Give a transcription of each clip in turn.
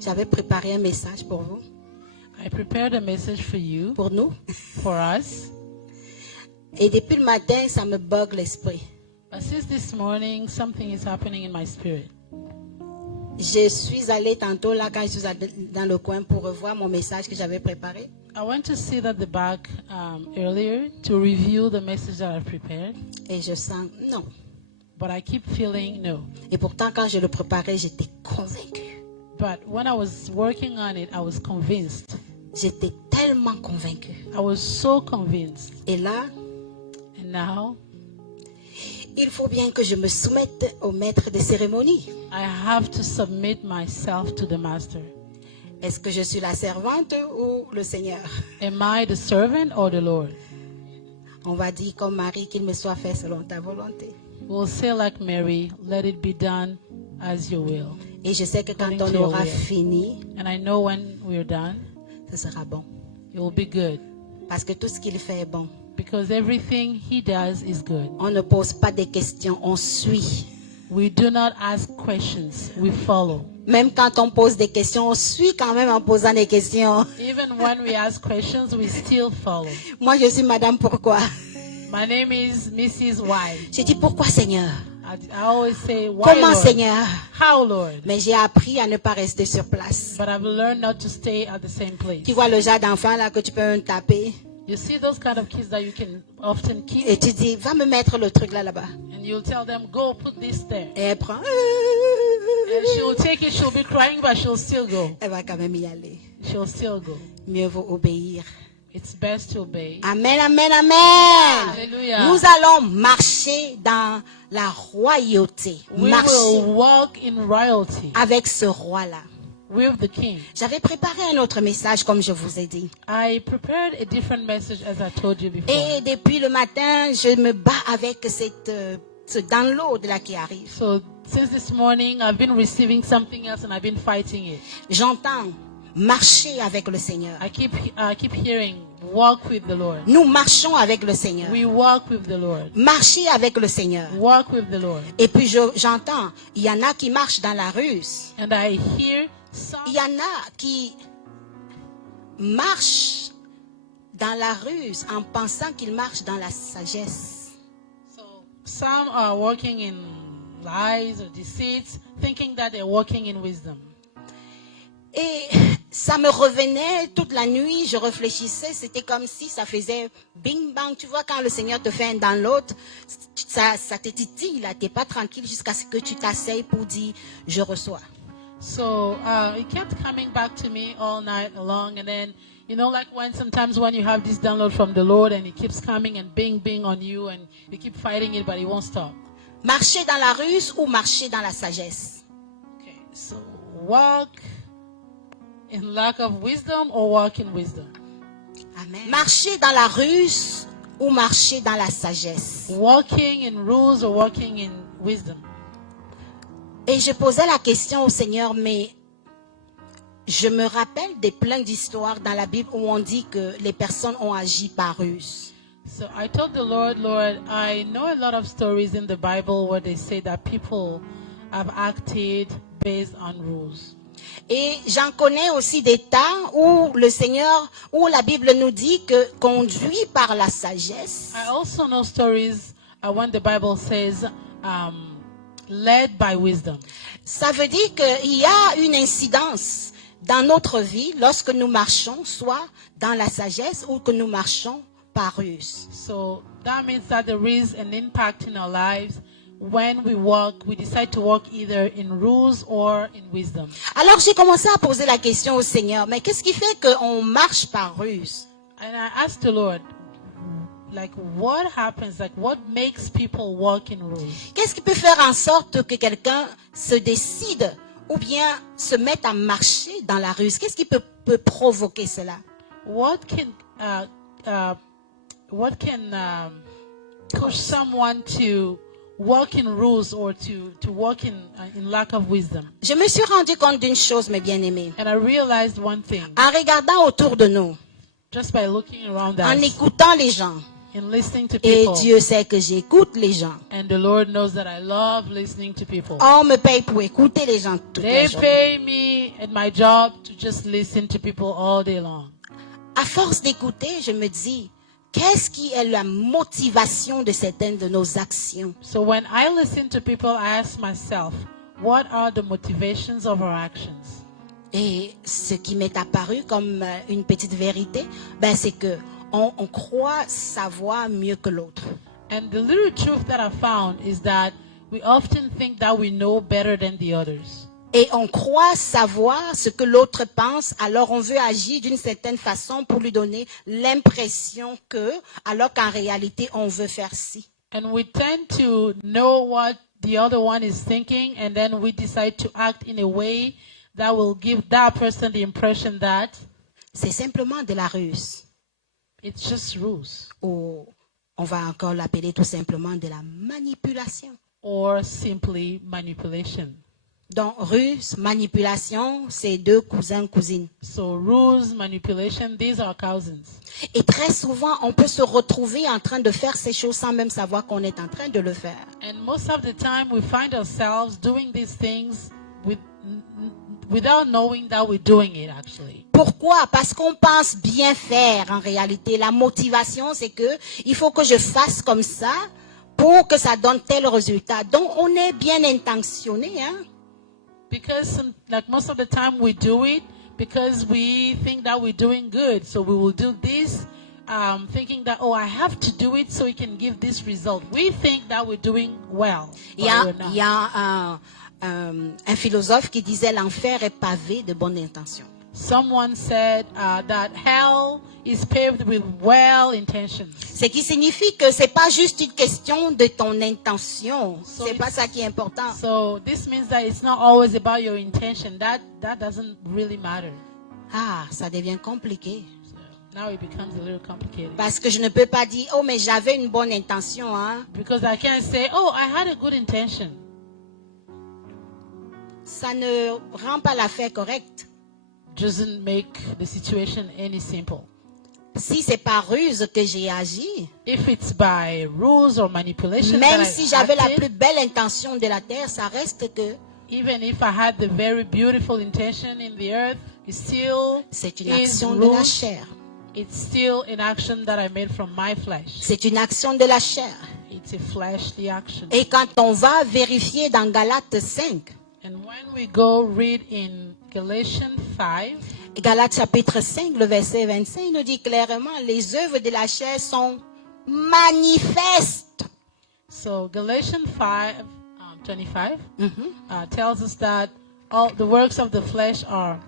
J'avais préparé un message pour vous, I prepared a message for you, pour nous. for us. Et depuis le matin, ça me bug l'esprit. But since this morning, something is happening in my spirit. Je suis allée tantôt là, quand je suis allée dans le coin pour revoir mon message que j'avais préparé. I went to sit at the back earlier to review the message that I prepared, Et je sens, non. but I keep feeling no. Et pourtant, quand je le préparais, j'étais convaincue. But when I was working on it, I was convinced. J'étais tellement convaincue. I was so convinced. Et là, And now, il faut bien que je me soumette au maître des cérémonies. I have to submit myself to the Master. Est-ce que je suis la servante ou le Seigneur? Am I the servant or the Lord? On va dire comme Marie, qu'il me soit fait selon ta volonté. We'll say like Mary, let it be done as you will. Et je sais que quand According on to your aura will. fini, And I know when we're done, ce sera bon. it will be good. Parce que tout ce qu'il fait est bon. Because everything he does is good. On ne pose pas des questions, on suit. We do not ask questions, we follow. Même quand on pose des questions, on suit quand même en posant des questions. Even when we ask questions, we still follow. Moi, je suis Madame Pourquoi. My name is Mrs. Why. J'ai dit pourquoi Seigneur? I always say, why, Comment Lord? Seigneur? How, Lord? Mais j'ai appris à ne pas rester sur place. But I've learned not to stay at the same place. Tu vois le genre d'enfant là que tu peux taper You see those kind of kids that you can often et keep, tu dis va me mettre le truc là-bas. and you'll tell them, go put this there. Et elle prend. And she'll take it, she'll be crying, but she'll still go. Elle va quand même y aller. She'll still go. Mieux vaut obéir. It's best to obey. Amen, amen, amen. Hallelujah. Nous allons marcher dans la royauté. We Marcher will walk in royalty avec ce roi-là. with the King. J'avais préparé un autre message, comme je vous ai dit. I prepared a different message as I told you before. Et depuis le matin, je me bats avec ce download là qui arrive. So since this morning, I've been receiving something else and I've been fighting it. J'entends marcher avec le Seigneur. I keep hearing, walk with the Lord. Nous marchons avec le Seigneur. We walk with the Lord. Marcher avec le Seigneur. Walk with the Lord. Et puis j'entends, il y en a qui marchent dans la ruse. And I hear some Il y en a qui marchent dans la ruse en pensant qu'ils marchent dans la sagesse. So some are walking in lies or deceits, thinking that they're walking in wisdom. Et ça me revenait toute la nuit, je réfléchissais, c'était comme si ça faisait bing bang. Tu vois, quand le Seigneur te fait un download, ça te titille, là, t'es pas tranquille jusqu'à ce que tu t'asseyes pour dire, je reçois. So it kept coming back to me all night long, and then like sometimes when you have this download from the Lord and it keeps coming and bing on you and you keep fighting it, but it won't stop. Marcher dans la ruse ou marcher dans la sagesse? Okay, so walk in lack of wisdom or walk in wisdom. Amen. Marcher dans la ruse ou marcher dans la sagesse? Walking in rules or walking in wisdom. Et je posais la question au Seigneur, mais je me rappelle des plein d'histoires dans la Bible où on dit que les personnes ont agi par ruse. So I told the Lord, I know a lot of stories in the Bible where they say that people have acted based on rules. Et j'en connais aussi des temps où le Seigneur, où la Bible nous dit que conduit par la sagesse. I also know stories when the Bible says led by wisdom. Ça veut dire qu'il y a une incidence dans notre vie lorsque nous marchons soit dans la sagesse ou que nous marchons par ruse. So that means that there is an impact in our lives when we decide to walk either in rules or in wisdom. Alors j'ai commencé à poser la question au Seigneur, mais qu'est-ce qui fait qu'on marche par ruse? And I asked the Lord, what happens, what makes people walk in rules? Qu'est-ce qui peut faire en sorte que quelqu'un se décide ou bien se mette à marcher dans la ruse? Qu'est-ce qui peut provoquer cela? What can push someone to walk in rules or to walk in lack of wisdom? Je me suis rendu compte d'une chose, mes bien-aimés. And I realized one thing, En regardant autour de nous, just by looking around en us, écoutant les gens, in listening to Et people. Dieu sait que j'écoute les gens. And the Lord knows that I love listening to people. On me paye pour écouter les gens toute la They journée. pay me at my job to just listen to people all day long. À force d'écouter, je me dis, qu'est-ce qui est la motivation de certaines de nos actions? So when I listen to people, I ask myself, what are the motivations of our actions? Et ce qui m'est apparu comme une petite vérité, ben c'est que on croit savoir mieux que l'autre. And the little truth that I found is that we often think that we know better than the others. Et on croit savoir ce que l'autre pense, alors on veut agir d'une certaine façon pour lui donner l'impression que, alors qu'en réalité, on veut faire ci. And we tend to know what the other one is thinking, and then we decide to act in a way that will give that person the impression that C'est simplement de la ruse. it's just rules, Ou on va encore l'appeler tout simplement de la manipulation. or simply manipulation. Donc, ruse, manipulation, c'est deux cousins, cousines. So rules, manipulation, these are cousins. Et très souvent, on peut se retrouver en train de faire ces choses sans même savoir qu'on est en train de le faire. And most of the time we find ourselves doing these things without knowing that we're doing it actually. Pourquoi? Parce qu'on pense bien faire en réalité. La motivation, c'est que il faut que je fasse comme ça pour que ça donne tel résultat. Donc, on est bien intentionné, hein? Because like most of the time we do it because we think that we're doing good. So we will do this thinking that, oh, I have to do it so it can give this result. We think that we're doing well, but we're not. Il y a un philosophe qui disait l'enfer est pavé de bonnes intentions. Someone said that hell is paved with well intentions. Ce qui signifie que c'est pas juste une question de ton intention. So C'est pas it's- ça qui est important. So this means that it's not always about your intention. That doesn't really matter. Ah, ça devient compliqué. So now it becomes a little complicated. Parce que je ne peux pas dire, oh, mais j'avais une bonne intention, hein. Because I can't say, oh, I had a good intention. Ça ne rend pas l'affaire correcte. Doesn't make the situation any simple. Si c'est par ruse que j'ai agi, If it's by rules or manipulation, that même I si j'avais la acted, plus belle intention de la terre, ça reste que even if I had the very beautiful intention in the earth, it still c'est une is action de la rules. chair. It's still an action that I made from my flesh. C'est une action de la chair. It's a fleshly action. Et quand on va vérifier dans Galates 5, And when we go read in Galatians 5, Galates chapitre 5, le verset 25, il nous dit clairement, les œuvres de la chair sont manifestes. so Galatians 5, 25 tells us that all the works of the flesh are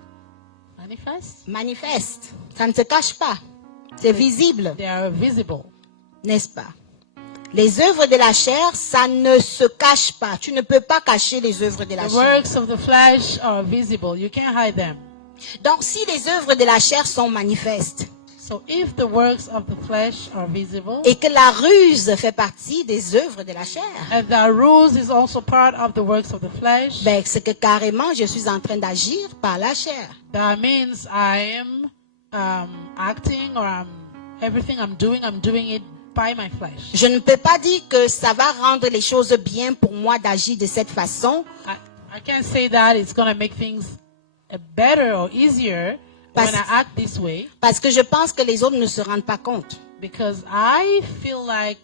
manifest. Manifestes. Ça ne se cache pas. C'est visible, They are visible. n'est-ce pas? Les œuvres de la chair, ça ne se cache pas. Tu ne peux pas cacher les œuvres de la The chair. works of the flesh are visible. You can't hide them. Donc, si les œuvres de la chair sont manifestes So if the works of the flesh are visible, et que la ruse fait partie des œuvres de la chair, and the rules is also part of the works of the flesh, ben, c'est que carrément, je suis en train d'agir par la chair. that means I am acting or everything I'm doing it by my flesh. Je ne peux pas dire que ça va rendre les choses bien pour moi d'agir de cette façon I can't say that it's going to make things better or easier when I act this way, parce que je pense que les autres ne se rendent pas compte. because I feel like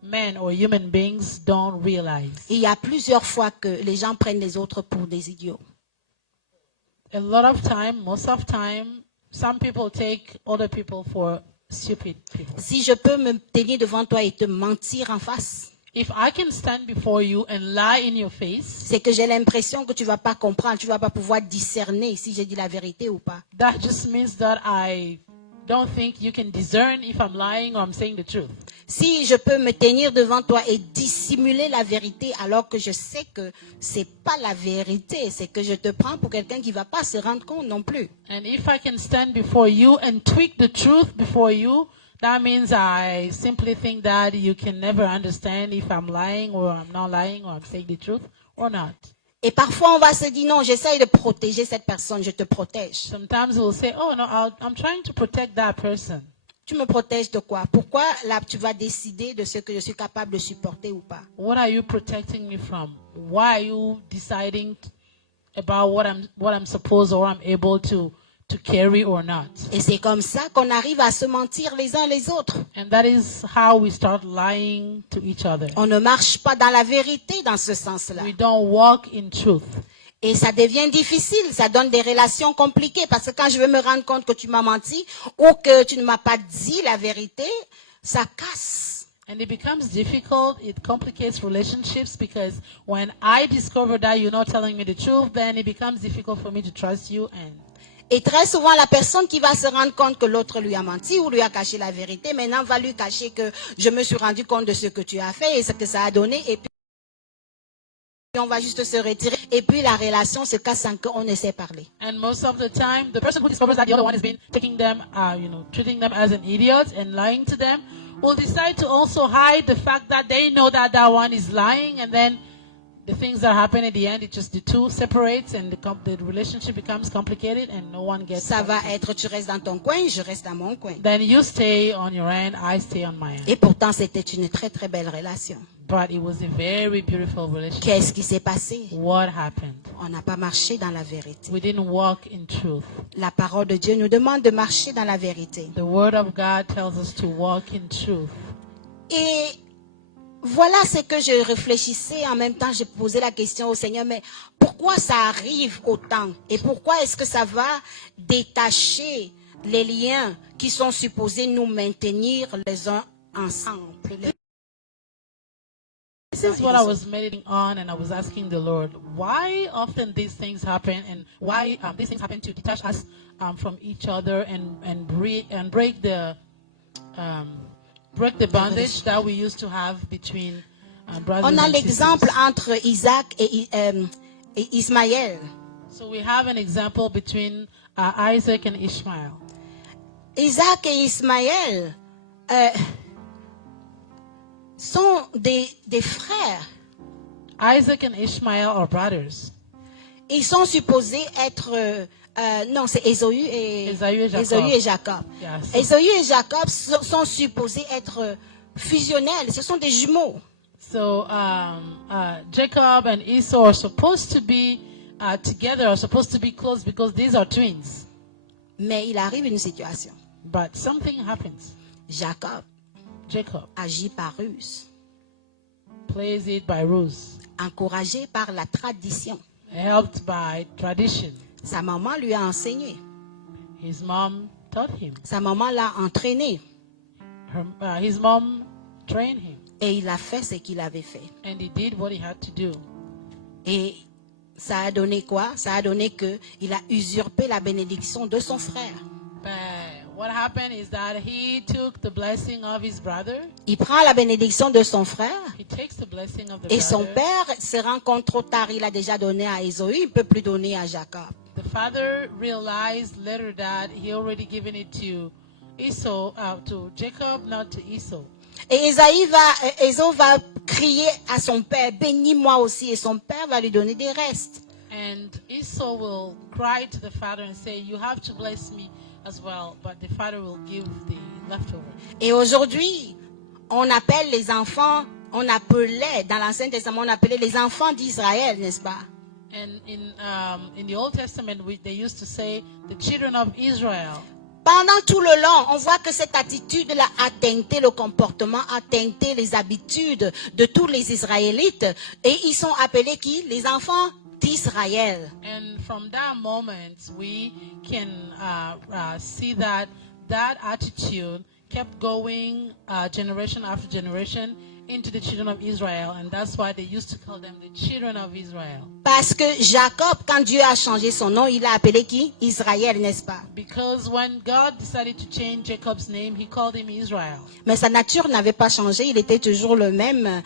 men or human beings don't realize. Il y a plusieurs fois que les gens prennent les autres pour des idiots. A lot of time, most of time, some people take other people for stupid people. Si je peux me tenir devant toi et te mentir en face, If I can stand before you and lie in your face, c'est que j'ai l'impression que tu vas pas comprendre, tu vas pas pouvoir discerner si j'ai dit la vérité ou pas. that just means that I don't think you can discern if I'm lying or I'm saying the truth. Si je peux me tenir devant toi et dissimuler la vérité alors que je sais que c'est pas la vérité, c'est que je te prends pour quelqu'un qui va pas se rendre compte non plus. And if I can stand before you and tweak the truth before you, that means I simply think that you can never understand if I'm lying or I'm not lying or I'm saying the truth or not. Et parfois on va se dire non, j'essaye de protéger cette personne, je te protège. Sometimes we'll say, oh no, I'm trying to protect that person. Tu me protèges de quoi? Pourquoi là tu vas décider de ce que je suis capable de supporter ou pas? What are you protecting me from? Why are you deciding about what I'm supposed or I'm able to carry or not? Et c'est comme ça qu'on arrive à se mentir les uns les autres. And that is how we start lying to each other. On ne marche pas dans la vérité dans ce sens-là. We don't walk in truth. Et ça devient difficile, ça donne des relations compliquées parce que quand je veux me rendre compte que tu m'as menti ou que tu ne m'as pas dit la vérité, ça casse. And it becomes difficult, it complicates relationships because when I discover that you're not telling me the truth, then it becomes difficult for me to trust you. Et très souvent, la personne qui va se rendre compte que l'autre lui a menti ou lui a caché la vérité, maintenant va lui cacher que je me suis rendu compte de ce que tu as fait et ce que ça a donné. Et puis, on va juste se retirer. Et puis, la relation se casse sans qu'on ne sait parler. And most of the time, the person who discovers that the other one has been taking them, treating them as an idiot and lying to them, will decide to also hide the fact that they know that that one is lying, and then the things that happen at the end, it just the two separates and the relationship becomes complicated and no one gets. Ça va être, tu restes dans ton coin, je reste dans mon coin. Then you stay on your end, I stay on my end. Et pourtant, c'était une très très belle relation. But it was a very beautiful relationship. Qu'est-ce qui s'est passé? What happened? On n'a pas marché dans la vérité. We didn't walk in truth. La parole de Dieu nous demande de marcher dans la vérité. The word of God tells us to walk in truth. Et voilà ce que je réfléchissais. En même temps, j'ai posé la question au Seigneur, mais pourquoi ça arrive autant? Et pourquoi est-ce que ça va détacher les liens qui sont supposés nous maintenir les uns ensemble? This is what I was meditating on, and I was asking the Lord, why often these things happen, and why these things happen to detach us from each other and break the bondage that we used to have between brothers On a and l'exemple sisters. entre Isaac et Ismaël. So we have an example between Isaac and Ishmael. Isaac et Ismaël sont des frères. Isaac and Ishmael are brothers. Ils sont supposés être... non, c'est Ésaü et Jacob. Yes. Ésaü et Jacob sont supposés être fusionnels. Ce sont des jumeaux. So Jacob and Esau are supposed to be together, are supposed to be close because these are twins. Mais il arrive une situation. But something happens. Jacob agit par ruse, plays it by ruse, encouragé par la tradition. helped by tradition. Sa maman lui a enseigné. His mom taught him. Sa maman l'a entraîné. His mom trained him. Et il a fait ce qu'il avait fait. And he did what he had to do. Et ça a donné quoi? Ça a donné que il a usurpé la bénédiction de son frère. But what happened is that he took the blessing of his brother. Il prend la bénédiction de son frère. He takes the blessing of the Et son brother. père se rend compte trop tard. Il a déjà donné à Ésaü. Il ne peut plus donner à Jacob. The father realized later that he already given it to Esau, to Jacob, not to Esau. Et Ésaü va crier à son père, bénis-moi aussi. Et son père va lui donner des restes. And Esau will cry to the father and say, you have to bless me as well. But the father will give the leftover. Et aujourd'hui, on appelle les enfants, on appelait, dans l'Ancien Testament, on appelait les enfants d'Israël, n'est-ce pas? And in the Old Testament, they used to say the children of Israel. Pendant tout le long, on voit que cette attitude-là a teinté le comportement, a teinté les habitudes de tous les Israélites. Et ils sont appelés qui? Les enfants d'Israël. And from that moment, we can see that attitude kept going generation after generation into the children of Israel. And that's why they used to call them the children of Israel. Parce que Jacob, quand Dieu a changé son nom, il a appelé qui? Israël, n'est-ce pas? Because when God decided to change Jacob's name, he called him Israel. Mais sa nature n'avait pas changé, il était toujours le même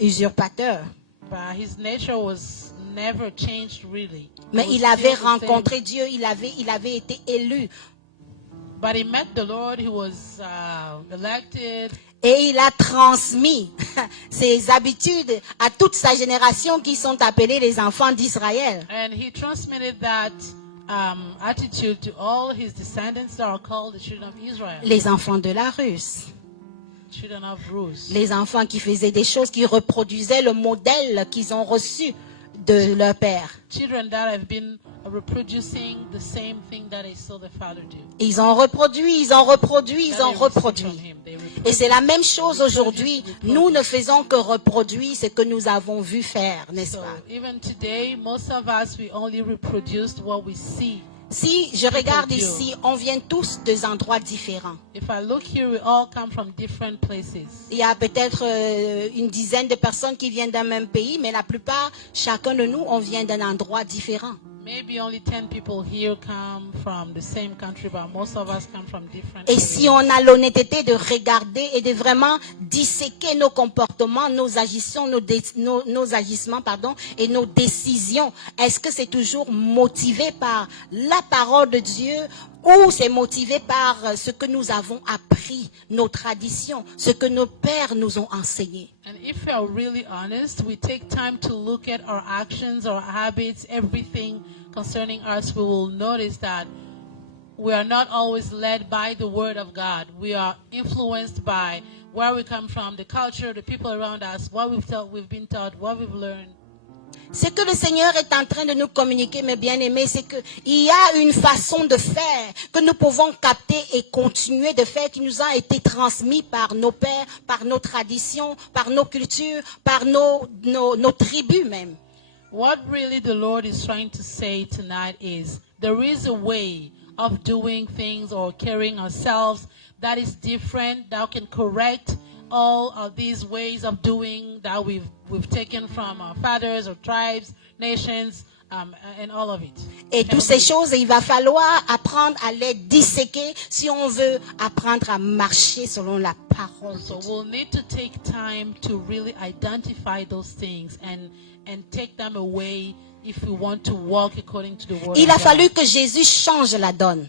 usurpateur. But his nature was never changed really. Mais It was il avait still the same. rencontré Dieu, il avait été élu. But he met the Lord, he was elected. Et il a transmis ses habitudes à toute sa génération qui sont appelés les enfants d'Israël. And he transmitted that attitude to all his descendants that are called the children of Israel, Les enfants de la Russe. children of Rus. Les enfants qui faisaient des choses, qui reproduisaient le modèle qu'ils ont reçu de leur père. Children that have been reproducing the same thing that they saw their father do. Ils ont reproduit, ils ont reproduit, ils That ont they received from reproduit. him. They Et c'est la même reproduced, chose aujourd'hui. Nous ne faisons que reproduire ce que nous avons vu faire, n'est-ce So pas? even today, most of us, we only reproduced what we see. Si je regarde ici, on vient tous des endroits différents. If I look here, we all come from different places. Il y a peut-être une dizaine de personnes qui viennent d'un même pays, mais la plupart, chacun de nous, on vient d'un endroit différent. Maybe only 10 people here come from the same country, but most of us come from different Et areas. si on a l'honnêteté de regarder et de vraiment disséquer nos comportements, nos agissements, nos agissements, et nos décisions, est-ce que c'est toujours motivé par la parole de Dieu ou c'est motivé par ce que nous avons appris, nos traditions, ce que nos pères nous ont enseigné? And if we are really honest, we take time to look at our actions, our habits, everything concerning us, we will notice that we are not always led by the word of God. We are influenced by where we come from, the culture, the people around us, what we've been taught, what we've learned. Ce que le Seigneur est en train de nous communiquer, mes bien-aimés, c'est qu'il y a une façon de faire que nous pouvons capter et continuer de faire qui nous a été transmis par nos pères, par nos traditions, par nos cultures, par nos tribus même. What really the Lord is trying to say tonight is there is a way of doing things or carrying ourselves that is different, that can correct all of these ways of doing that we've taken from our fathers or tribes, nations, and all of it. Et toutes ces choses, il va falloir apprendre à les disséquer si on veut apprendre à marcher selon la parole. So we'll need to take time to really identify those things and take them away if we want to walk according to the word Il of a God. fallu que Jésus change la donne.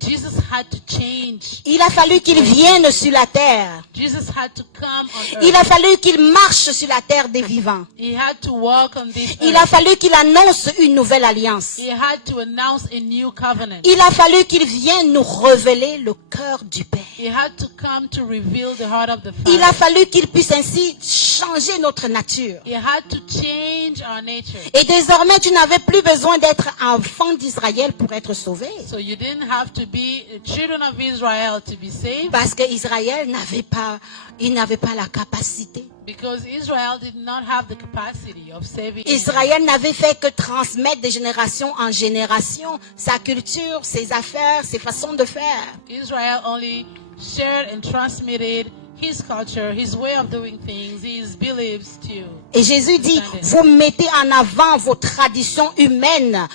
Jesus had to change. Il a fallu qu'il vienne sur la terre. Jesus had to come on earth. Il a fallu qu'il marche sur la terre des vivants. He had to walk on this Il earth. a fallu qu'il annonce une nouvelle alliance. He had to announce a new covenant. Il a fallu qu'il vienne nous révéler le cœur du Père. He had to come to reveal the heart of the Il a Father. fallu qu'il puisse ainsi changer notre nature. He had to change our nature. Et désormais, tu n'avais plus besoin d'être enfant d'Israël pour être sauvé. So you didn't have to be children of Israel to be saved, Parce que Israël n'avait pas la capacité. because Israel did not have the capacity of saving. Israël n'avait fait que transmettre de génération en génération sa culture, ses affaires, ses façons de faire. Israel only shared and transmitted his culture, his way of doing things, his beliefs to. Et Jésus dit, vous mettez en avant vos traditions humaines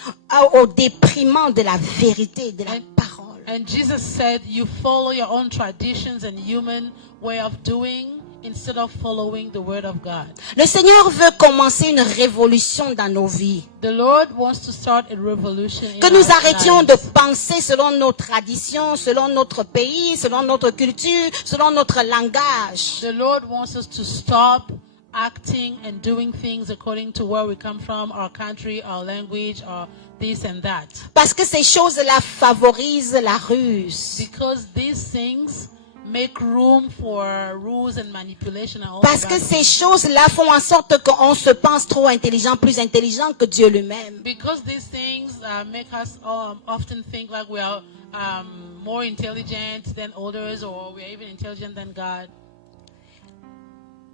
au déprimant de la vérité, de la parole. And Jesus said, you follow your own traditions and human way of doing instead of following the word of God. Le Seigneur veut commencer une révolution dans nos vies. The Lord wants to start a revolution in Que nous our arrêtions de lives. penser selon nos traditions, selon notre pays, selon notre culture, selon notre langage. The Lord wants us to stop acting and doing things according to where we come from, our country, our language, or this and that. Parce que ces choses-là favorisent la ruse. Because these things make room for rules and manipulation and all Parce of que that. ces choses-là font en sorte qu'on se pense trop intelligent, plus intelligent que Dieu lui-même. Because these things make us often think like we are more intelligent than others, or we are even intelligent than God.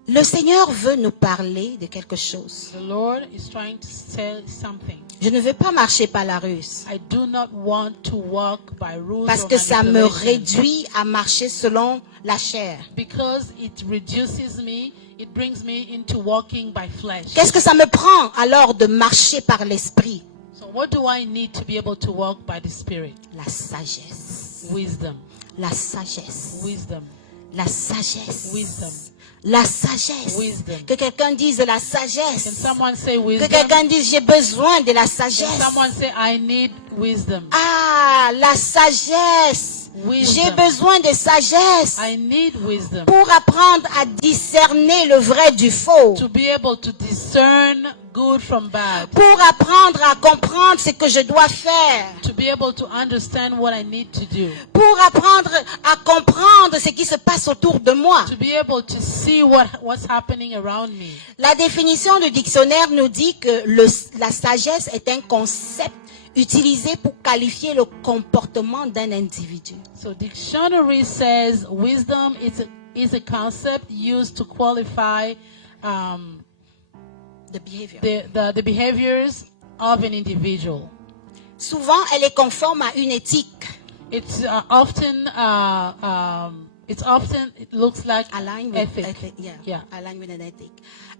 Le Seigneur veut nous parler de quelque chose. The Lord is trying to say something. Je ne veux pas marcher par la ruse. I do not want to walk by rules Parce or que ça me manipulation. réduit à marcher selon la chair. Because it reduces me, it brings me into walking by flesh. Qu'est-ce que ça me prend alors de marcher par l'esprit? So what do I need to be able to walk by the Spirit? La sagesse. Wisdom. La sagesse. Wisdom. La sagesse. Wisdom. La sagesse. Wisdom. Que quelqu'un dise la Can sagesse. someone say Que wisdom? quelqu'un dise j'ai besoin de la Can sagesse. someone say I need wisdom? Ah, la sagesse. Wisdom. J'ai besoin de sagesse I need wisdom pour apprendre à discerner le vrai du faux. to be able to discern good from bad, Pour apprendre à comprendre ce que je dois faire. to be able to understand what I need to do, Pour apprendre à comprendre ce qui se passe autour de moi. to be able to see what's happening around me. La définition du dictionnaire nous dit que la sagesse est un concept utilisé pour qualifier le comportement d'un individu. So dictionary says wisdom is a concept used to qualify The behavior. the behaviors of an individual. Souvent, elle est conforme à une éthique. It's often it looks like Aligned with ethic. ethic, Yeah. aligned with an ethic.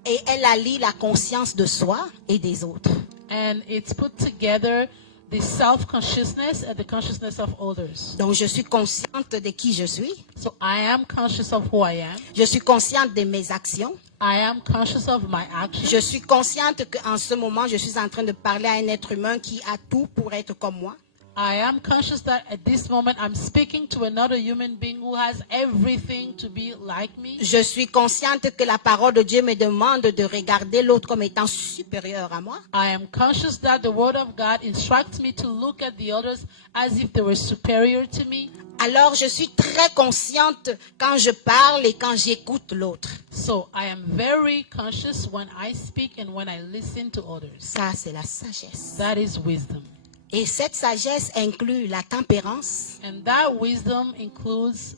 Et elle allie la conscience de soi et des autres. And it's put together the self-consciousness and the consciousness of others. Donc, je suis consciente de qui je suis. So I am conscious of who I am. Je suis consciente de mes actions. I am conscious of my actions. Je suis consciente qu'en ce moment, je suis en train de parler à un être humain qui a tout pour être comme moi. I am conscious that at this moment I'm speaking to another human being who has everything to be like me. Je suis consciente que la parole de Dieu me demande de regarder l'autre comme étant supérieur à moi. I am conscious that the word of God instructs me to look at the others as if they were superior to me. Alors, je suis très consciente quand je parle et quand j'écoute l'autre. So I am very conscious when I speak and when I listen to others. Ça, c'est la sagesse. That is wisdom. Et cette sagesse inclut la tempérance, And that wisdom includes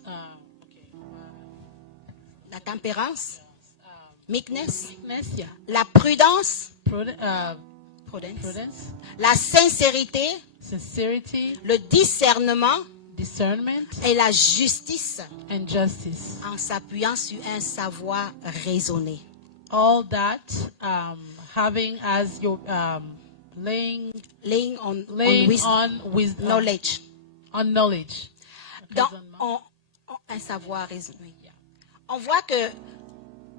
la tempérance, meekness, meekness, yeah, la prudence, prudence, la sincérité, sincerity, le discernement discernment, et la justice and justice. en s'appuyant sur un savoir raisonné. All that having as your laying Laying on wisdom, on wisdom, knowledge. on knowledge. Donc, un savoir raisonné. On voit que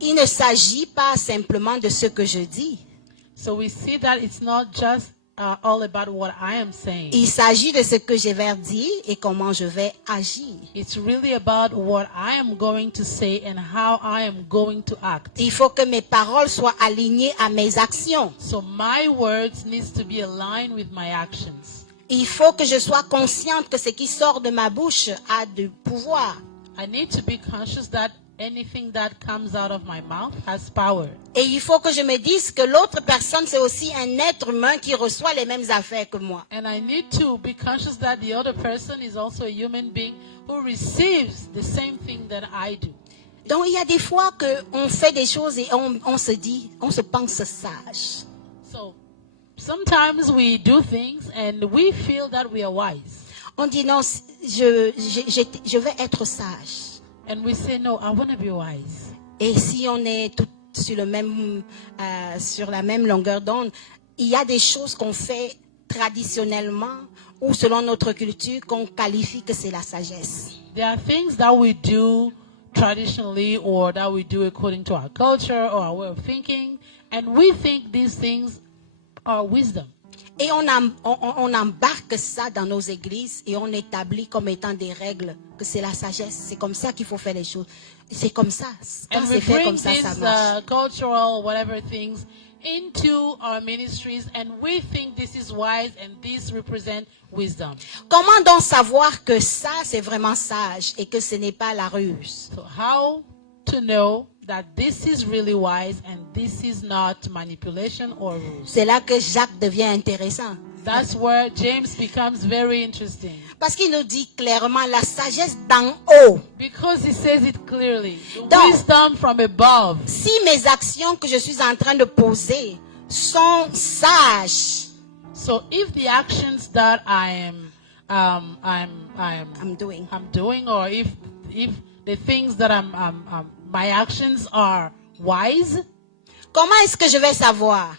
il ne s'agit pas simplement de ce que je dis. So we see that it's not just all about what I am saying. Il s'agit de ce que je vais dire et comment je vais agir. It's really about what I am going to say and how I am going to act. Il faut que mes paroles soient alignées à mes actions. So my words needs to be aligned with my actions. Il faut que je sois consciente que ce qui sort de ma bouche a du pouvoir. I need to be conscious that anything that comes out of my mouth has power. Et il faut que je me dise que l'autre personne, c'est aussi un être humain qui reçoit les mêmes affaires que moi. And I need to be conscious that the other person is also a human being who receives the same thing that I do. Donc, il y a des fois qu'on fait des choses et on se pense sage. So sometimes we do things and we feel that we are wise. On dit non, je vais être sage. And we say, no, I want to be wise. Et si on est tout sur la même longueur d'onde, il y a des choses qu'on fait traditionnellement ou selon notre culture qu'on qualifie que c'est la sagesse. There are things that we do traditionally or that we do according to our culture or our way of thinking, and we think these things are wisdom. Et on embarque ça dans nos églises et on établit comme étant des règles que c'est la sagesse. C'est comme ça qu'il faut faire les choses. C'est comme ça. Quand And c'est we fait bring comme ça, these ça marche. cultural whatever things into our ministries, and we think this is wise and this represent wisdom. Comment donc savoir que ça, c'est vraiment sage et que ce n'est pas la ruse? So how to know that this is really wise and this is not manipulation or rules? C'est là que Jacques devient intéressant. That's where James becomes very interesting. Parce qu'il nous dit clairement la sagesse d'en haut. Because he says it clearly. The Donc, wisdom from above. Si mes actions que je suis en train de poser sont sages, So if the actions that I'm doing, or if the things that my actions are wise, comment est-ce que je vais savoir?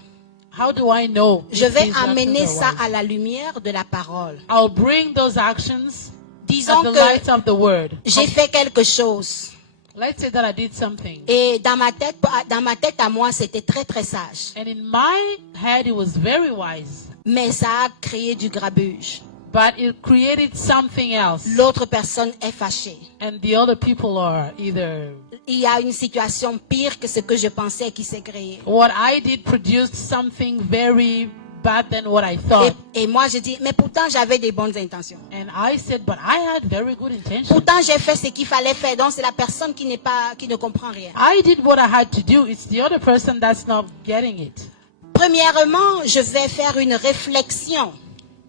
how do I know? Je if vais these actions amener are ça wise? à la lumière de la parole. I'll bring those actions at Disons the que light of the word. j'ai fait quelque chose Let's say that I did something, et dans ma tête à moi, c'était très très sage. and in my head it was very wise, Mais ça a créé du grabuge. but it created something else. L'autre personne est fâchée. And the other people are either, Il y a une situation pire que ce que je pensais qui s'est créé. what I did produced something very bad than what I thought. Et moi, je dis, mais pourtant, j'avais des bonnes intentions. And I said, but I had very good intentions. Pourtant, j'ai fait ce qu'il fallait faire. Donc, c'est la personne qui ne comprend rien. I did what I had to do. It's the other person that's not getting it. Premièrement, je vais faire une réflexion.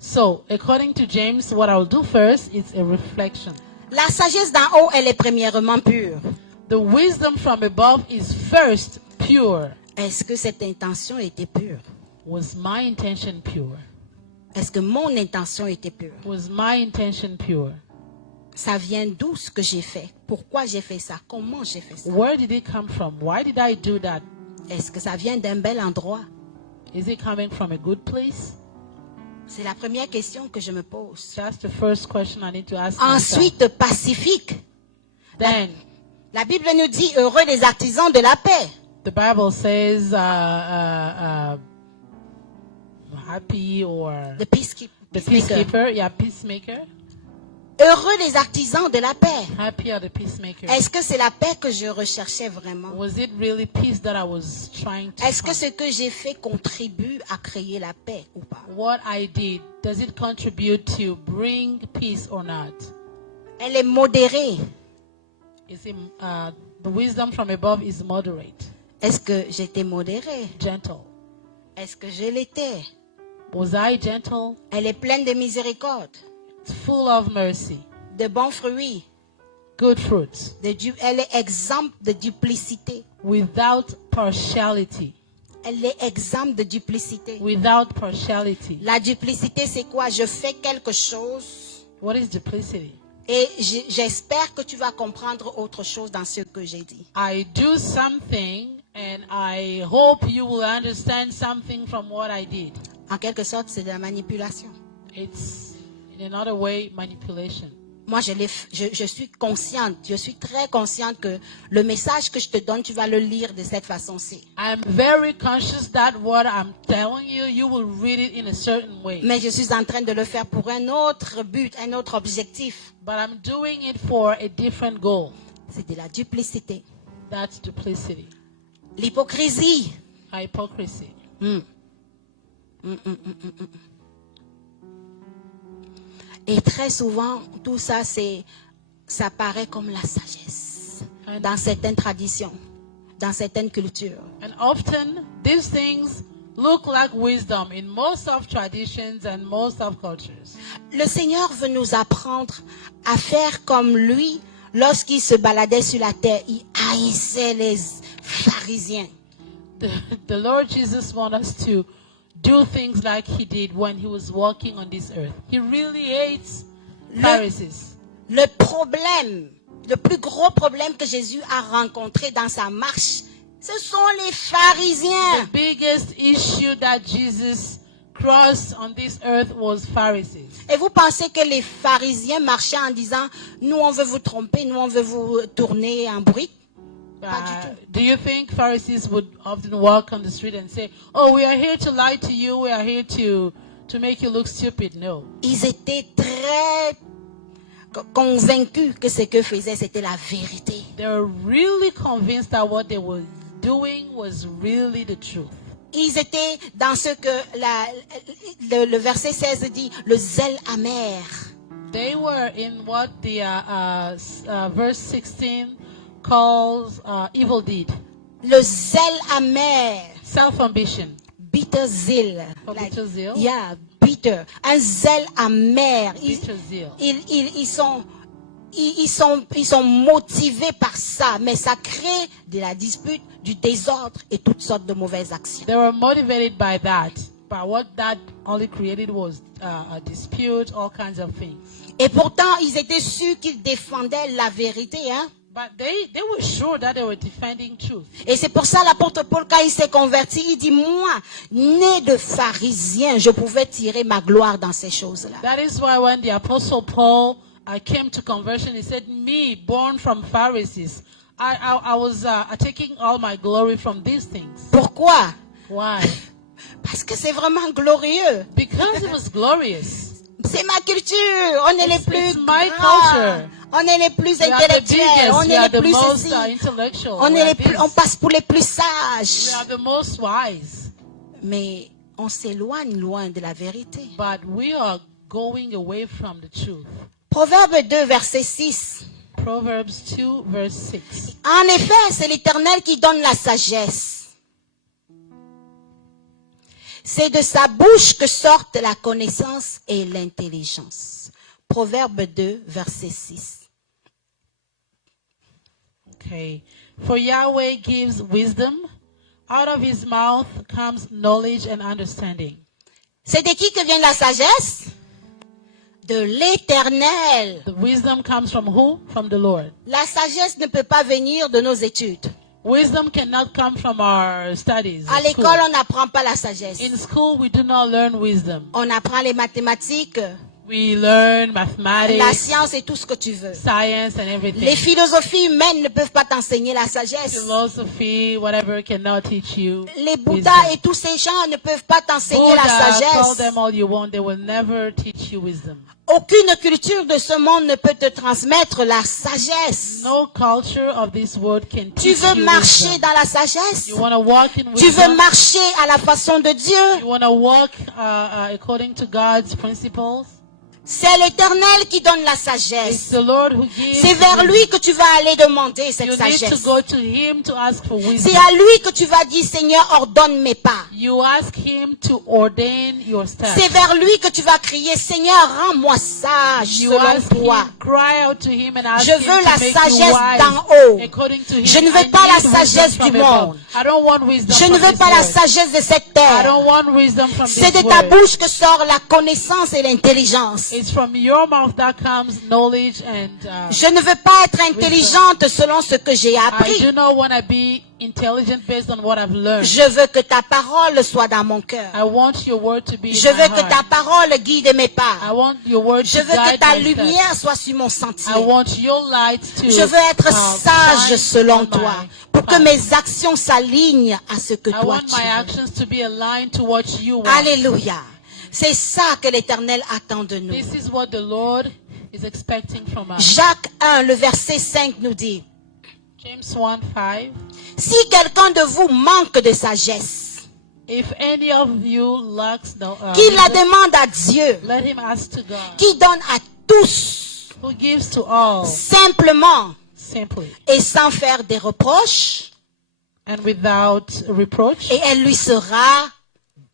So, according to James, what I'll do first is a reflection. La sagesse d'en haut, elle est premièrement pure. The wisdom from above is first pure. Est-ce que cette intention était pure? Was my intention pure? Est-ce que mon intention était pure? Was my intention pure? Ça vient d'où ce que j'ai fait? Pourquoi j'ai fait ça? Comment j'ai fait ça? Where did it come from? Why did I do that? Est-ce que ça vient d'un bel endroit? Is it coming from a good place? C'est la première question que je me pose. That's the first question I need to ask myself. Ensuite, pacifique. Then, La Bible nous dit heureux les artisans de la paix. the Bible says happy or The peacekeeper. peacemaker. Heureux les artisans de la paix. Happy are the peacemakers. Est-ce que c'est la paix que je recherchais vraiment? Was it really peace that I was trying to Est-ce que find? ce que j'ai fait contribue à créer la paix ou pas? What I did, does it contribute to bring peace or not? Elle est modérée. Is it, the wisdom from above is moderate, Est-ce que j'étais modérée? gentle. Est-ce que je l'étais? Was I gentle? Elle est pleine de miséricorde, Full of mercy, de bons fruits. good fruits, Elle est exempte de duplicité. without partiality. Elle est exempte de duplicité. Without partiality. La duplicité, c'est quoi? Je fais quelque chose What is duplicity? et j'espère que tu vas comprendre autre chose dans ce que j'ai dit. I do something and I hope you will understand something from what I did. En quelque sorte, c'est de la manipulation. It's, in another way, manipulation. Moi, je suis consciente, je suis très consciente que le message que je te donne, tu vas le lire de cette façon-ci. I'm very conscious that what I'm telling you, you will read it in a certain way. Mais je suis en train de le faire pour un autre but, un autre objectif. But I'm doing it for a different goal. C'est de la duplicité. That's duplicity. L'hypocrisie. Hypocrisy. Et très souvent, tout ça, ça paraît comme la sagesse dans certaines traditions, dans certaines cultures. And often, these things look like wisdom in most of traditions and most of cultures. Le Seigneur veut nous apprendre à faire comme lui lorsqu'il se baladait sur la terre. Il haïssait les pharisiens. The Lord Jesus wants us to do things like he did when he was walking on this earth. He really hates Pharisees. Le problème, le plus gros problème que Jésus a rencontré dans sa marche, ce sont les pharisiens. The biggest issue that Jesus crossed on this earth was Pharisees. Et vous pensez que les pharisiens marchaient en disant, nous on veut vous tromper, nous on veut vous tourner en bruit? Pas du tout. Do you think Pharisees would often walk on the street and say, "Oh, we are here to lie to you. We are here to make you look stupid"? No. Ils étaient très convaincus que ce que faisaient, c'était la vérité. They were really convinced that what they were doing was really the truth. Ils étaient dans ce que le verset 16 dit, le zèle amer. They were in what the verse 16 calls evil deed. Le zèle amer. Self-ambition. Bitter zeal. Oh, bitter zeal? Yeah, bitter. Un zèle amer. Bitter zeal. Ils sont motivés par ça, mais ça crée de la dispute, du désordre et toutes sortes de mauvaises actions. They were motivated by that. But what that only created was a dispute, all kinds of things. Et pourtant, ils étaient sûrs qu'ils défendaient la vérité, hein. But they were sure that they were defending truth. Et c'est pour ça l'apôtre Paul, quand il s'est converti, il dit, moi, né de pharisien, je pouvais tirer ma gloire dans ces choses-là. That is why when the apostle Paul came to conversion, he said, "Me, born from Pharisees, I was taking all my glory from these things." Pourquoi? Why? Parce que c'est vraiment glorieux. Because it was glorious. C'est ma culture. On est les It's plus my grands. culture. On est les plus We are the intellectuels. biggest. On We est are les the plus most ceci. intellectual. On We est are les plus, this. on passe pour les plus We sages. are the most wise. Mais on s'éloigne loin de la vérité. But we are going away from the truth. Proverbe 2, verset 6. Proverbs 2, verse 6. En effet, c'est l'Éternel qui donne la sagesse. C'est de sa bouche que sortent la connaissance et l'intelligence. Proverbe 2, verset 6. Okay. For Yahweh gives wisdom. Out of his mouth comes knowledge and understanding. C'est de qui que vient la sagesse? De l'Éternel. The wisdom comes from who? From the Lord. La sagesse ne peut pas venir de nos études. Wisdom cannot come from our studies. À at l'école, school. on n'apprend pas la sagesse. In school, we do not learn wisdom. On apprend les mathématiques, We learn la mathematics, science et tout ce que tu veux. science, and Les everything. philosophies humaines ne peuvent pas t'enseigner la sagesse. Philosophy, whatever, cannot teach you Les wisdom. Bouddhas et tous ces gens ne peuvent pas t'enseigner la Buddha, call sagesse. them all you want, they will never teach you wisdom. Aucune culture de ce monde ne peut te transmettre la sagesse. No culture of this world can Tu teach veux you marcher wisdom. dans la sagesse? You want to walk in Tu veux wisdom? marcher à la façon de Dieu? You want to walk according to God's principles? C'est l'Éternel qui donne la It's sagesse. the Lord who gives. C'est vers lui que tu vas aller demander cette You need to sagesse. go to Him to ask for C'est wisdom. à lui que tu vas dire, Seigneur, ordonne mes pas. You ask Him to ordain your steps. C'est vers lui que tu vas crier, Seigneur, rends-moi sage You selon ask toi. Him, cry out to Him and ask Je Him veux to la make sagesse you wise d'en haut. according to Him. Je ne veux I pas la need sagesse wisdom du from above. monde. I don't want wisdom Je ne from veux this pas la world. sagesse de cette I terre. don't want wisdom from C'est this de ta world. bouche que sort la connaissance et l'intelligence. It's from your mouth that comes knowledge and Je ne veux pas être intelligente selon ce que j'ai I appris. do not want to be intelligent based on what I've learned. Je veux que ta parole soit dans mon cœur. I want your word to be in Je my veux que heart. ta parole guide mes I pas. want your word Je to veux que guide ta my steps. lumière soit sur mon sentier. I want your light to Je veux être sage shine selon on toi, my pour que path. mes actions s'alignent à ce que I toi want tu my veux. actions to be aligned to what you want. Alléluia. C'est ça que l'Éternel attend de nous. This is what the Lord is expecting from us. Jacques 1, le verset 5 nous dit, James 1:5. si quelqu'un de vous manque de sagesse, If any of you lacks qu'il la wisdom, demande à Dieu, let him ask to God, qui donne à tous, who gives to all simplement simply et sans faire des reproches, and without reproach, et elle lui sera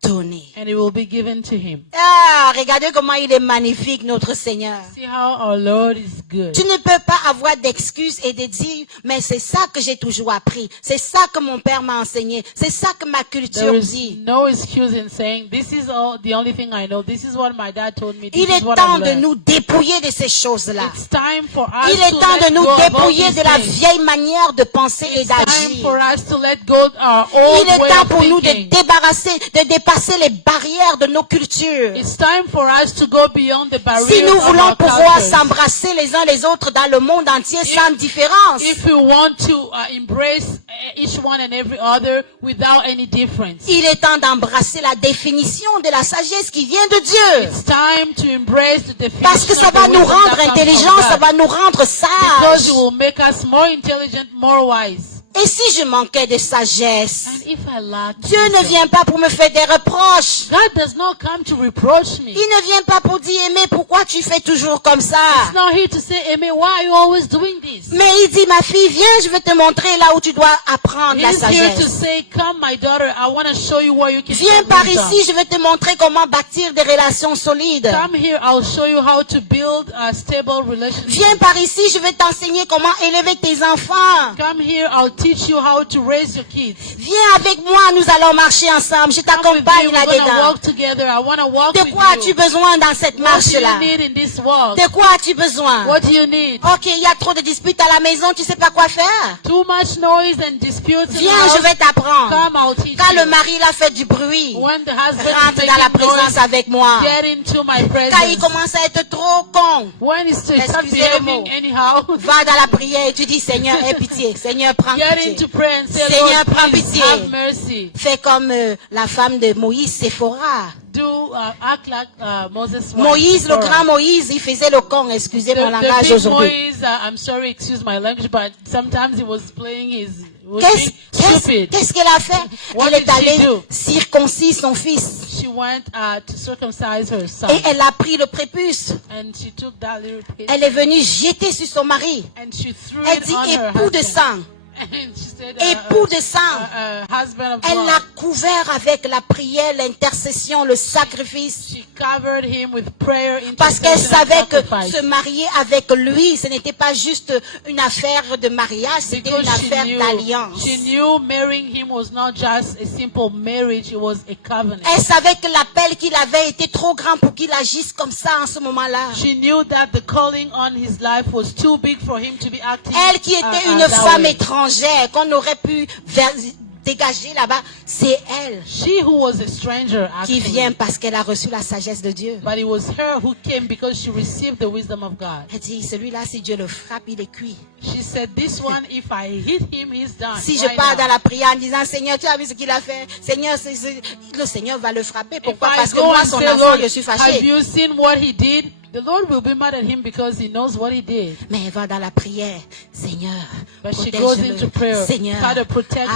donnée. and it will be given to him. Ah, regardez comment il est magnifique, notre Seigneur. See how our Lord is good. Tu ne peux pas avoir d'excuses et de dire, mais c'est ça que j'ai toujours appris. C'est ça que mon père m'a enseigné. C'est ça que ma culture There is dit. no excuse in saying, this is all the only thing I know. This is what my dad told me. This Il is est what temps I've de learned. nous dépouiller de ces choses-là. It's time for us Il est to temps let de nous go of all dépouiller these de la things. vieille manière de penser et It's time for d'agir. us to let go of our old Il est way temps of pour nous de thinking. dépasser les barrières de nos cultures. It's time for us to go beyond the barriers Si nous of voulons our pouvoir cultures. s'embrasser les uns les autres dans le monde entier sans différence, If we want to embrace each one and every other without any difference, il est temps d'embrasser la définition de la sagesse qui vient de Dieu. it's time to embrace the definition Parce que ça of the va nous wisdom rendre that comes from intelligents, ça God. va nous rendre Because it sages. will make us more intelligent, more wise. Et si je manquais de sagesse, And if I lack Dieu ne wisdom, vient pas pour me faire des reproches. God does not come to reproach me. Il ne vient pas pour dire, mais pourquoi tu fais toujours comme ça? He's not here to say, Amen, why are you always doing this? Mais il dit, ma fille, viens, je vais te montrer là où tu dois apprendre la He's here to sagesse. say, come my daughter, I want to show you where you can Viens get par wisdom. ici, je vais te montrer comment bâtir des relations solides. Come here, I'll show you how to build a stable relationship. Viens par ici, je vais t'enseigner comment élever tes enfants. Come here, I'll teach you how to raise your kids. Viens avec moi, nous allons marcher ensemble. Je Come with me, t'accompagne we're going to là-dedans. walk together. I want to walk De with quoi as-tu you. besoin dans cette What do you marche-là? need in this walk? De quoi as-tu besoin? What do you need? Ok, il y a trop de disputes à la maison, tu sais pas quoi faire? Too much noise and disputes in the Viens, je house? vais t'apprendre. Come, I'll teach Quand le you. mari là fait du bruit, When the husband rentre is dans la making présence noise, avec moi. get into my Quand il presence. commence à être trop con, When he starts Excusez le mot. behaving anyhow, va dans la prière et tu dis, Seigneur, aie pitié. Seigneur, prends get pitié. into prayer and say, Seigneur, Lord, prends please pitié. have mercy. Fais comme la femme de Moïse, Séphora. act like Moses. Moïse, le grand Moïse, il faisait le con, excusez mon langage big aujourd'hui. Moise, I'm sorry, excuse my language, but sometimes he was playing his. Was being stupid. Qu'est-ce qu'elle a fait? What Elle est did she allée do? circoncire son fils. She went to circumcise her son, Et elle a pris le prépuce. and she took that little piece Elle est venue jeter sur son mari. and she threw Elle it dit on her époux de husband. sang. And she said, Époux de sang. husband of Elle l'a blood. couvert avec la prière, l'intercession, le sacrifice. She covered him with prayer, Parce qu'elle intercession, and savait que sacrifice. se marier avec lui, ce n'était pas juste une affaire de mariage, c'était une Because affaire d'alliance. she knew marrying him was not just a simple marriage, it was a covenant. Elle savait que l'appel qu'il avait était trop grand pour qu'il agisse comme ça en ce moment-là. She knew that the calling on his life was too big for him to be acting. Elle qui était une that femme way. étrangère qu'on aurait pu dégager là-bas, c'est elle She who was a stranger qui actually, vient parce qu'elle a reçu la sagesse de Dieu. but it was her who came because she received the wisdom of God. Elle dit, celui-là, si Dieu le frappe, il est cuit. She said, this one, if I hit him, he's done. Si je Right pars now. dans la prière en disant, Seigneur, tu as vu ce qu'il a fait. Seigneur, le Seigneur va le frapper. If Pourquoi? I Parce que go moi, and son say, enfant, Lord, je suis have fâchée. you seen what he did? The Lord will be mad at him because he knows what he did. Mais elle va dans la prière. Seigneur, But she goes into protège-le. prayer. Seigneur, Father, protect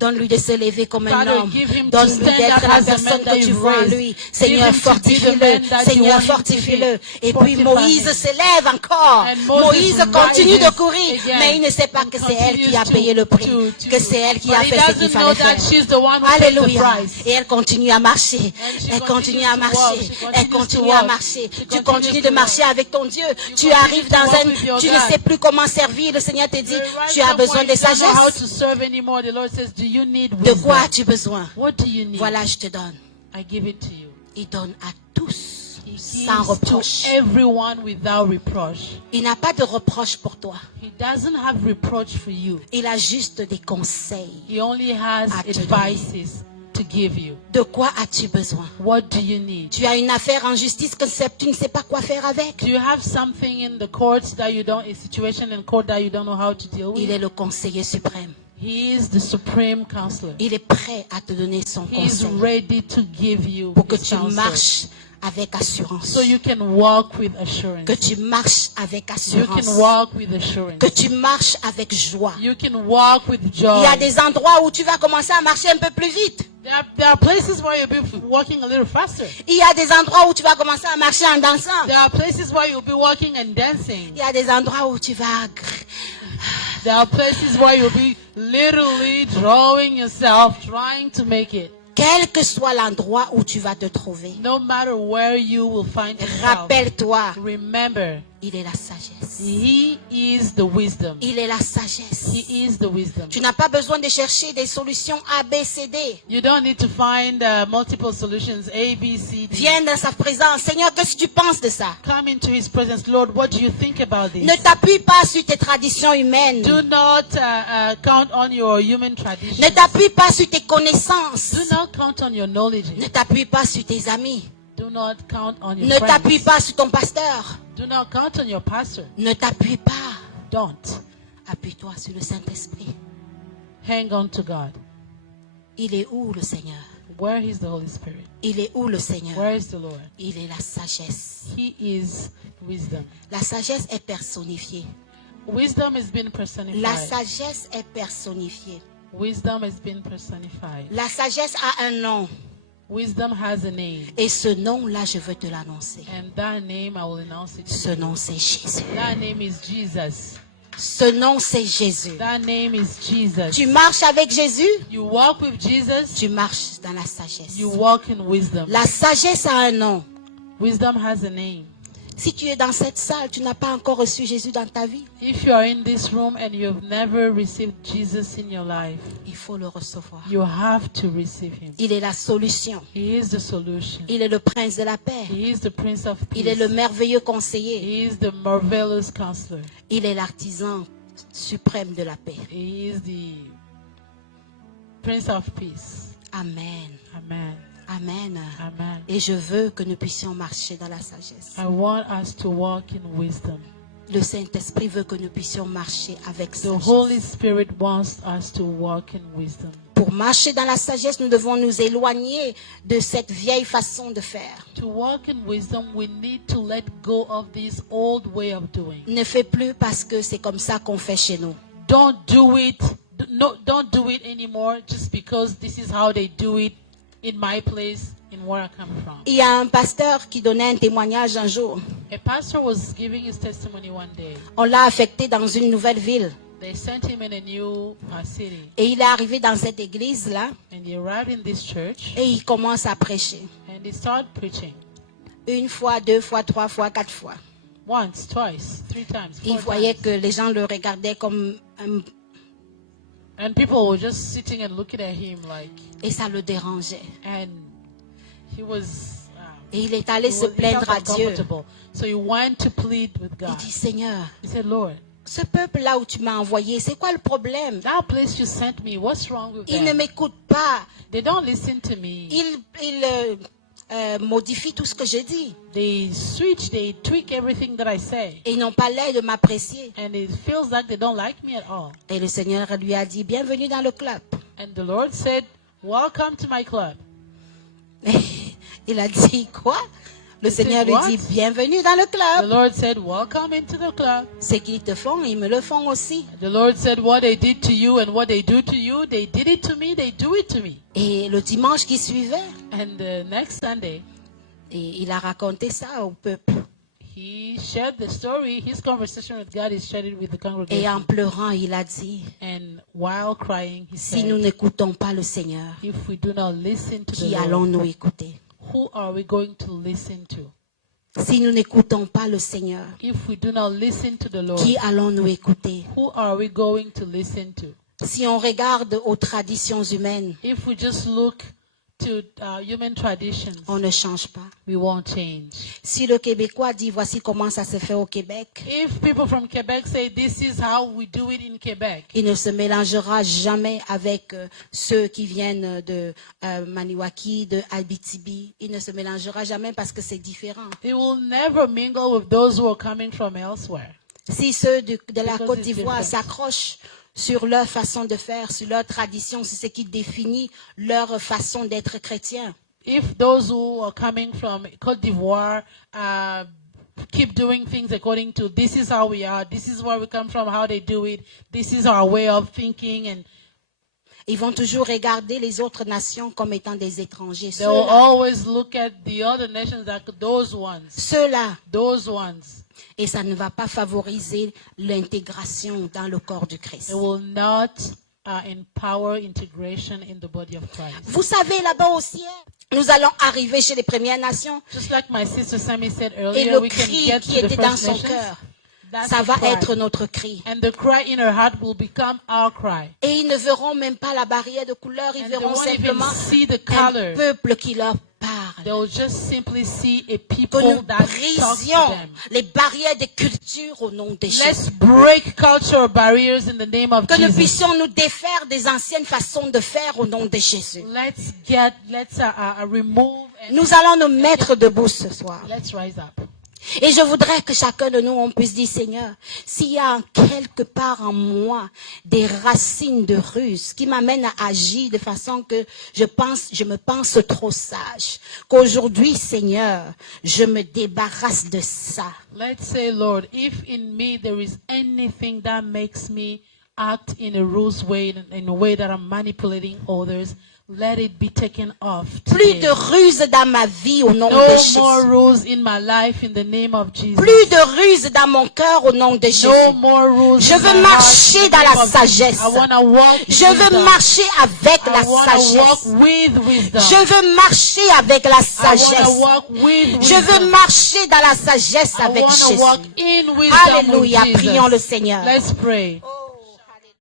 donne-lui de se lever comme un Father, homme. give him to Donne-lui stand d'être up la as a personne man that que tu you vois en raised. lui. Seigneur, Give him to be the fortifie-le. man that you Seigneur, want him to fortifie-le. be. Et puis Fortify Moïse him. se lève encore. And Moses Moïse continue de rises courir. again Mais il ne sait pas and que c'est elle qui continues a payé le prix. to- Que c'est elle qui a But he fait ce qu'il doesn't know fallait that faire. she's the one who paid the Alléluia. price. Et elle continue à marcher. she Elle continue continues à to marcher. walk. She Elle continues to continue à walk. marcher. She Tu continues continues to de marcher walk. avec ton Dieu. Tu continue arrives to dans walk un... with your Tu ne God. sais plus comment servir. Le Seigneur te dit, You're right tu as somewhere, besoin you de don't know how sagesse. to serve anymore. The Lord says, do you need De wisdom? quoi as-tu besoin? What do you need? Voilà, je te donne. I give it to you. Il donne à tous He sans gives reproche. to everyone without reproach. Il n'a pas de reproche pour toi. He doesn't have reproach for you. Il a juste des conseils. He only has À te advices to give you. De quoi as-tu besoin? What do you need? Tu as une affaire en justice que tu ne sais pas quoi faire avec. Do you have something in the courts that you don't, a situation in court that you don't know how to deal Il with? est le conseiller suprême. He is the supreme counselor. Il est prêt à te donner son He is conseil ready to give you pour que his tu counsel. marches avec assurance. So you can walk with assurance. Que tu marches avec You assurance. can walk with assurance. Que tu marches avec joie. You can walk with Il joy. y a des endroits où tu vas commencer à marcher un peu plus vite. There are places where you'll be walking a little faster. Il y a des endroits où tu vas commencer à marcher en dansant. There are places where you'll be walking and dancing. Il y a des endroits où tu vas... There are places where you'll be literally drawing yourself, trying to make it. Quel que soit l'endroit où tu vas te trouver, No matter where you will find yourself, rappelle-toi, remember, il est la sagesse. He is the wisdom. Il est la sagesse. He is the wisdom. Tu n'as pas besoin de chercher des solutions A, B, C, D. You don't need to find multiple solutions, A, B, C, D. Viens dans sa présence. Seigneur, qu'est-ce que tu penses de ça? Come into His presence. Lord, what do you think about this? Ne t'appuie pas sur tes traditions humaines. Do not count on your human tradition. Ne t'appuie pas sur tes connaissances. Do not count on your knowledge. Ne t'appuie pas sur tes amis. Do not count on your Ne friends. t'appuie pas sur ton pasteur. Do not count on your pastor. Ne t'appuie pas. Don't. Appuie-toi sur le Saint-Esprit. Hang on to God. Il est où le Seigneur? Where is the Holy Spirit? Il est où le Seigneur? Where is the Lord? Il est la sagesse. He is wisdom. La sagesse est personnifiée. Wisdom has been La personified. sagesse est personnifiée. Wisdom has been personified. La sagesse a un nom. Wisdom has a name. Et ce nom-là, je veux te l'annoncer. And that name, I will announce it to Ce you. nom, c'est Jésus. That name is Jesus. Ce nom, c'est Jésus. That name is Jesus. Tu marches avec Jésus, You walk with Jesus. tu marches dans la sagesse. You walk in wisdom. La sagesse a un nom. Wisdom has a name. Si tu es dans cette salle, tu n'as pas encore reçu Jésus dans ta vie, If you are in this room and you have never received Jesus in your life, il faut le recevoir. you have to receive Him. Il est la solution. He is the solution. Il est le prince de la paix. He is the Prince of Peace. Il est le merveilleux conseiller. He is the marvelous counselor. Il est l'artisan suprême de la paix. He is the Prince of Peace. Amen. Amen. Amen. Amen. Et je veux que nous puissions marcher dans la sagesse. I want us to walk in wisdom. Le Saint-Esprit veut que nous puissions marcher avec The sagesse. Holy Spirit wants us to walk in wisdom. Pour marcher dans la sagesse, nous devons nous éloigner de cette vieille façon de faire. To walk in wisdom, we need to let go of this old way of doing. Ne fais plus parce que c'est comme ça qu'on fait chez nous. Don't do it. No, don't do it anymore just because this is how they do it in my place, in where I come from. Il y a un pasteur qui donnait un témoignage un jour. A pastor was giving his testimony one day. On l'a affecté dans une nouvelle ville. They sent him in a new city, Et il est arrivé dans cette église-là and he arrived in this church, et il commence à prêcher. and he started preaching Une fois, deux fois, trois fois, quatre fois. once, twice, 3 times, 4 Il voyait times. que les gens le regardaient comme un... And people were just sitting and looking at him like, Et ça le dérangeait. and he was, Et il est allé he se was- he plaindre felt à Dieu. uncomfortable. So he went to plead with Il God. dit, Seigneur, He said, Lord, ce peuple-là où tu m'as envoyé, c'est quoi le problème? that place you sent me, what's wrong with Ils ne them? m'écoutent pas. They don't listen to me. Ils modifient tout ce que je dis. They switch, they tweak everything that I say. Et ils n'ont pas l'air de m'apprécier. And it feels like they don't like me at all. Et le Seigneur lui a dit, bienvenue dans le club. And the Lord said, welcome to my club. Il a dit, quoi? Le He said, Seigneur lui "What?" dit, bienvenue dans le The club. Lord said, welcome into the club. Ce qu'ils te font, ils me le font aussi. The Lord said, what they did to you and what they do to you, they did it to me, they do it to me. Et le dimanche qui suivait, And the next Sunday, et il a raconté ça au peuple. he shared the story, his conversation with God, he shared it with the Et congregation. en pleurant, il a dit, And while crying, he si nous said, n'écoutons pas le Seigneur, if we do not listen to qui the Lord, allons-nous écouter? who are we going to listen to? Si nous n'écoutons pas le Seigneur, If we do not listen to the Lord, qui allons-nous écouter? who are we going to listen to? Si on regarde aux traditions humaines, If we just look to human traditions, on ne change pas. we won't change. Si le Québécois dit voici comment ça se fait au Québec, If people from Quebec say this is how we do it in Quebec, il ne se mélangera jamais avec ceux qui viennent de Maniwaki, de Abitibi. Il ne se mélangera jamais parce que c'est différent. he will never mingle with those who are coming from elsewhere. Si ceux de la Because Côte it's d'Ivoire different. s'accrochent sur leur façon de faire, sur leur tradition, c'est ce qui définit leur façon d'être chrétien. If those who are coming from Côte d'Ivoire keep doing things according to this is how we are, this is where we come from, how they do it, this is our way of thinking, and Ils vont toujours regarder les autres nations comme étant des étrangers. they will Ceux-là, always look at the other nations like those ones, those ones. et ça ne va pas favoriser l'intégration dans le corps du Christ. It will not empower integration in the body of Christ. Vous savez, là-bas au ciel, nous allons arriver chez les Premières Nations Just like my sister Sammy said et earlier, le we can cri get qui to the était dans First son Nations. cœur, That's ça the va cry. être notre cri. And the cry in her heart will become our cry. Et ils ne verront même pas la barrière de couleur, ils And they verront won't even simplement see the un color. peuple qui leur parle. They will just simply see a Que people nous that talk to brisions them. les barrières des cultures au nom de Jésus. Let's break cultural barriers in the name of Que nous Jesus. puissions nous défaire des anciennes façons de faire au nom de Jésus. Let's remove and Nous allons nous mettre debout ce soir. let's rise up. Et je voudrais que chacun de nous, on puisse dire, Seigneur, s'il y a quelque part en moi des racines de ruse qui m'amènent à agir de façon que je me pense trop sage, qu'aujourd'hui, Seigneur, je me débarrasse de ça. Let's say, Lord, if in me there is anything that makes me act in a ruse way, in a way that I'm manipulating others, let it be taken off Plus today. de ruse dans ma vie au nom de No more Jésus. rules in my life in the name of Jesus. Plus de ruse dans mon cœur au nom de Jésus. No more rules. Je in veux my marcher heart in the dans name la of sagesse. Jesus. I wanna walk in Je veux wisdom. marcher avec la I wanna walk sagesse. with wisdom. Je veux marcher avec la I wanna sagesse. walk with Je veux wisdom. marcher dans la sagesse I avec wanna walk Jésus. in wisdom. Alléluia, with Jesus. prions le Seigneur. Let's pray. Oh,